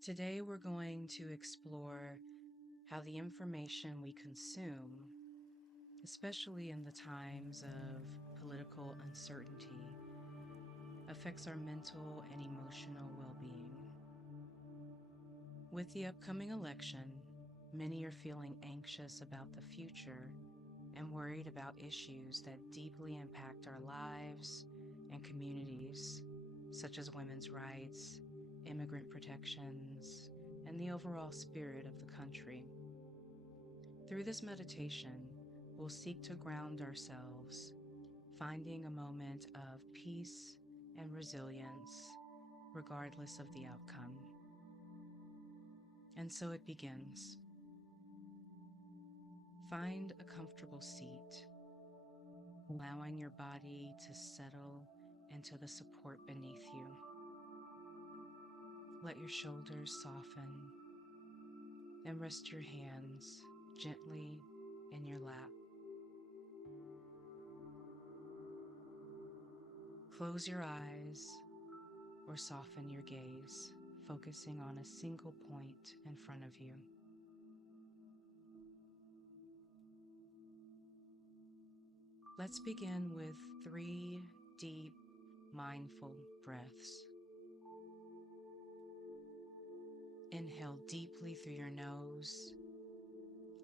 Today, we're going to explore how the information we consume, especially in the times of political uncertainty, affects our mental and emotional well being. With the upcoming election, many are feeling anxious about the future and worried about issues that deeply impact our lives and communities, such as women's rights, immigrant protections, and the overall spirit of the country. Through this meditation, we'll seek to ground ourselves, finding a moment of peace and resilience, regardless of the outcome. And so it begins. Find a comfortable seat, allowing your body to settle into the support beneath you. Let your shoulders soften and rest your hands gently in your lap. Close your eyes or soften your gaze, focusing on a single point in front of you. Let's begin with 3 deep, mindful breaths. Inhale deeply through your nose,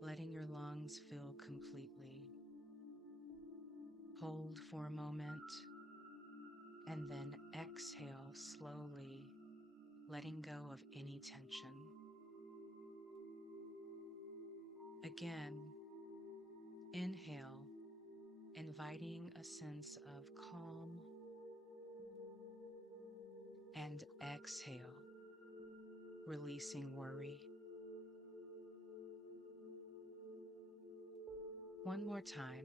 letting your lungs fill completely. Hold for a moment, and then exhale slowly, letting go of any tension. Again, inhale, inviting a sense of calm, and exhale, releasing worry. One more time.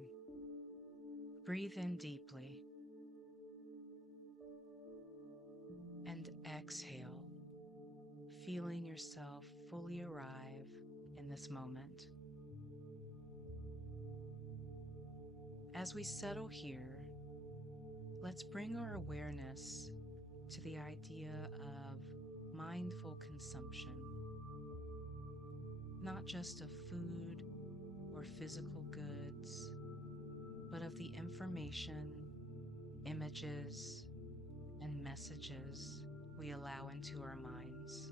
Breathe in deeply and exhale, feeling yourself fully arrive in this moment. As we settle here, let's bring our awareness to the idea of mindful consumption, not just of food or physical goods, but of the information, images, and messages we allow into our minds.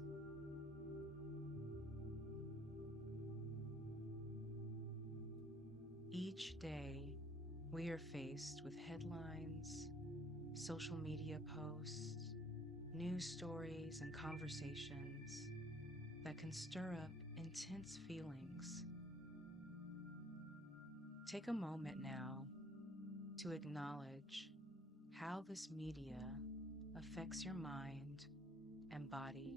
Each day, we are faced with headlines, social media posts, news stories, and conversations that can stir up intense feelings. Take a moment now to acknowledge how this media affects your mind and body.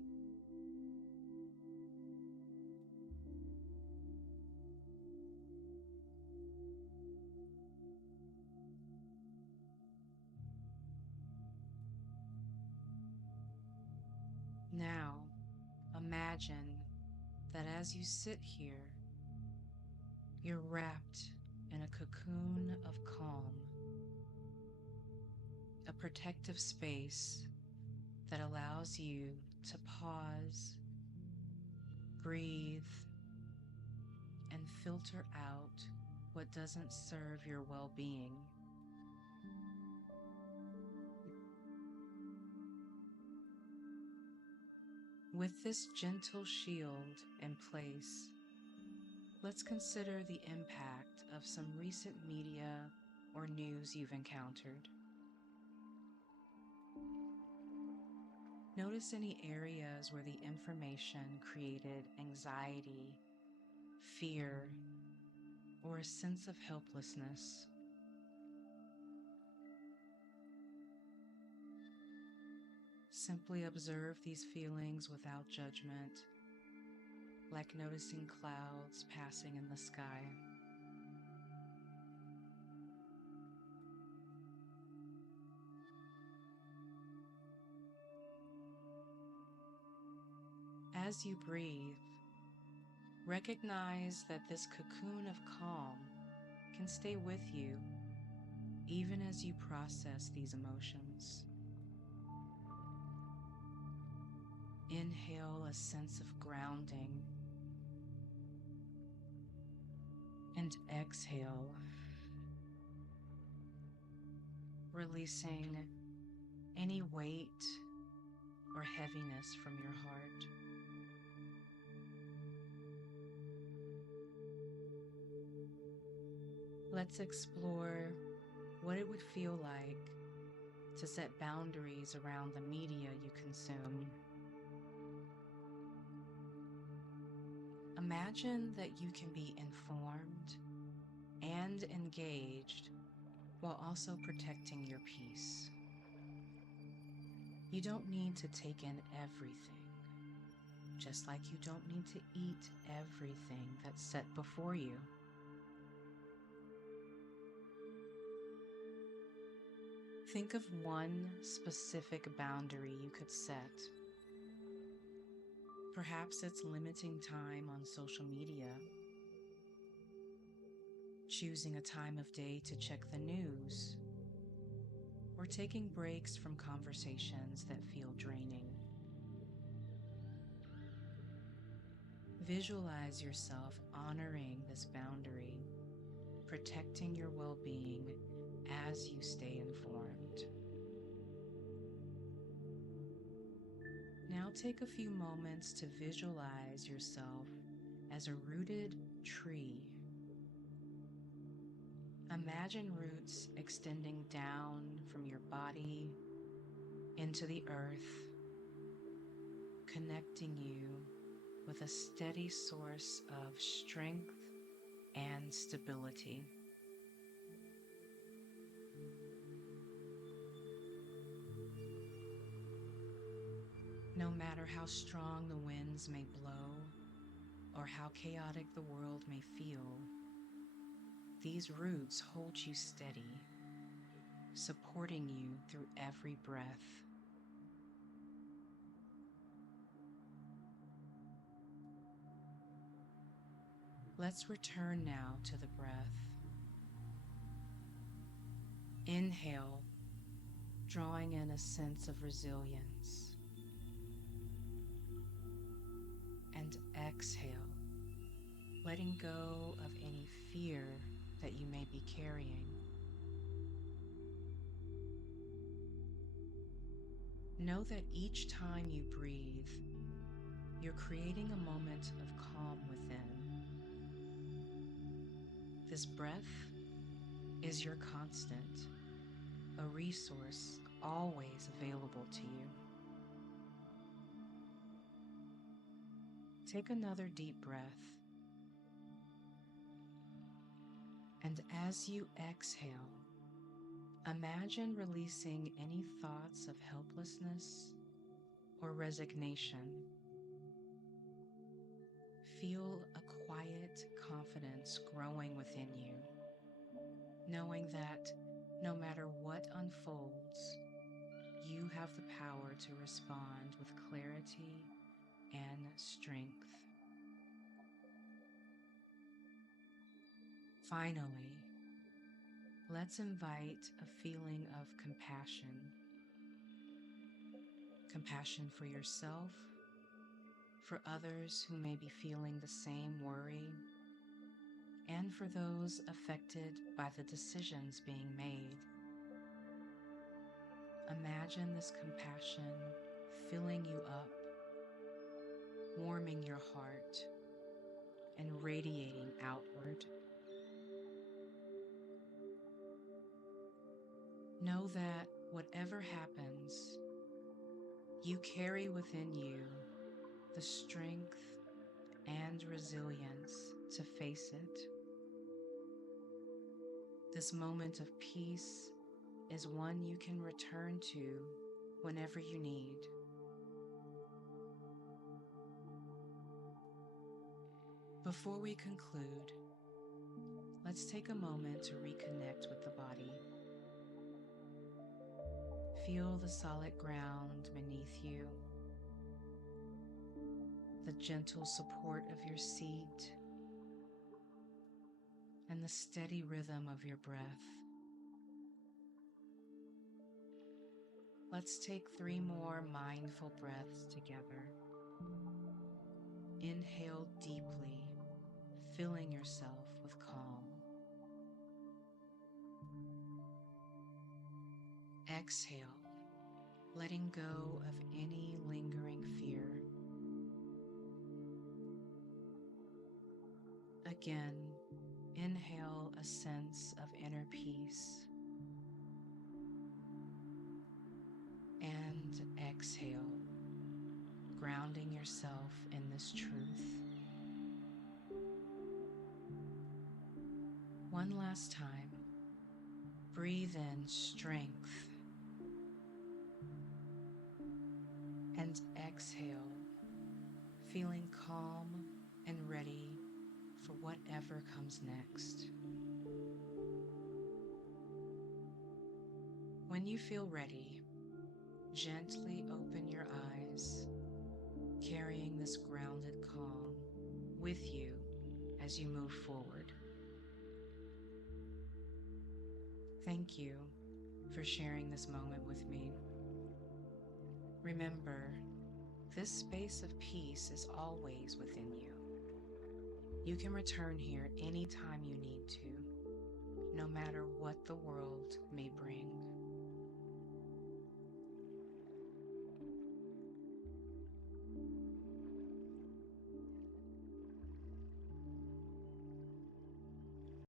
Now, imagine that as you sit here, you're wrapped in a cocoon of calm, a protective space that allows you to pause, breathe, and filter out what doesn't serve your well-being. With this gentle shield in place, let's consider the impact of some recent media or news you've encountered. Notice any areas where the information created anxiety, fear, or a sense of helplessness. Simply observe these feelings without judgment, like noticing clouds passing in the sky. As you breathe, recognize that this cocoon of calm can stay with you even as you process these emotions. Inhale a sense of grounding, and exhale, releasing any weight or heaviness from your heart. Let's explore what it would feel like to set boundaries around the media you consume. Imagine that you can be informed and engaged while also protecting your peace. You don't need to take in everything, just like you don't need to eat everything that's set before you. Think of one specific boundary you could set. Perhaps it's limiting time on social media, choosing a time of day to check the news, or taking breaks from conversations that feel draining. Visualize yourself honoring this boundary, protecting your well-being as you stay informed. Now take a few moments to visualize yourself as a rooted tree. Imagine roots extending down from your body into the earth, connecting you with a steady source of strength and stability. No matter how strong the winds may blow or how chaotic the world may feel, these roots hold you steady, supporting you through every breath. Let's return now to the breath. Inhale, drawing in a sense of resilience. And exhale, letting go of any fear that you may be carrying. Know that each time you breathe, you're creating a moment of calm within. This breath is your constant, a resource always available to you. Take another deep breath. And as you exhale, imagine releasing any thoughts of helplessness or resignation. Feel a quiet confidence growing within you, knowing that no matter what unfolds, you have the power to respond with clarity and strength. Finally, let's invite a feeling of compassion. Compassion for yourself, for others who may be feeling the same worry, and for those affected by the decisions being made. Imagine this compassion filling you up, warming your heart, and radiating outward. Know that whatever happens, you carry within you the strength and resilience to face it. This moment of peace is one you can return to whenever you need. Before we conclude, let's take a moment to reconnect with the body. Feel the solid ground beneath you, the gentle support of your seat, and the steady rhythm of your breath. Let's take 3 more mindful breaths together. inhale deeply, filling yourself with calm. Exhale, letting go of any lingering fear. Again, inhale a sense of inner peace. And exhale, grounding yourself in this truth. One last time, breathe in strength and exhale, feeling calm and ready for whatever comes next. When you feel ready, gently open your eyes, carrying this grounded calm with you as you move forward. Thank you for sharing this moment with me. Remember, this space of peace is always within you. You can return here anytime you need to, no matter what the world may bring.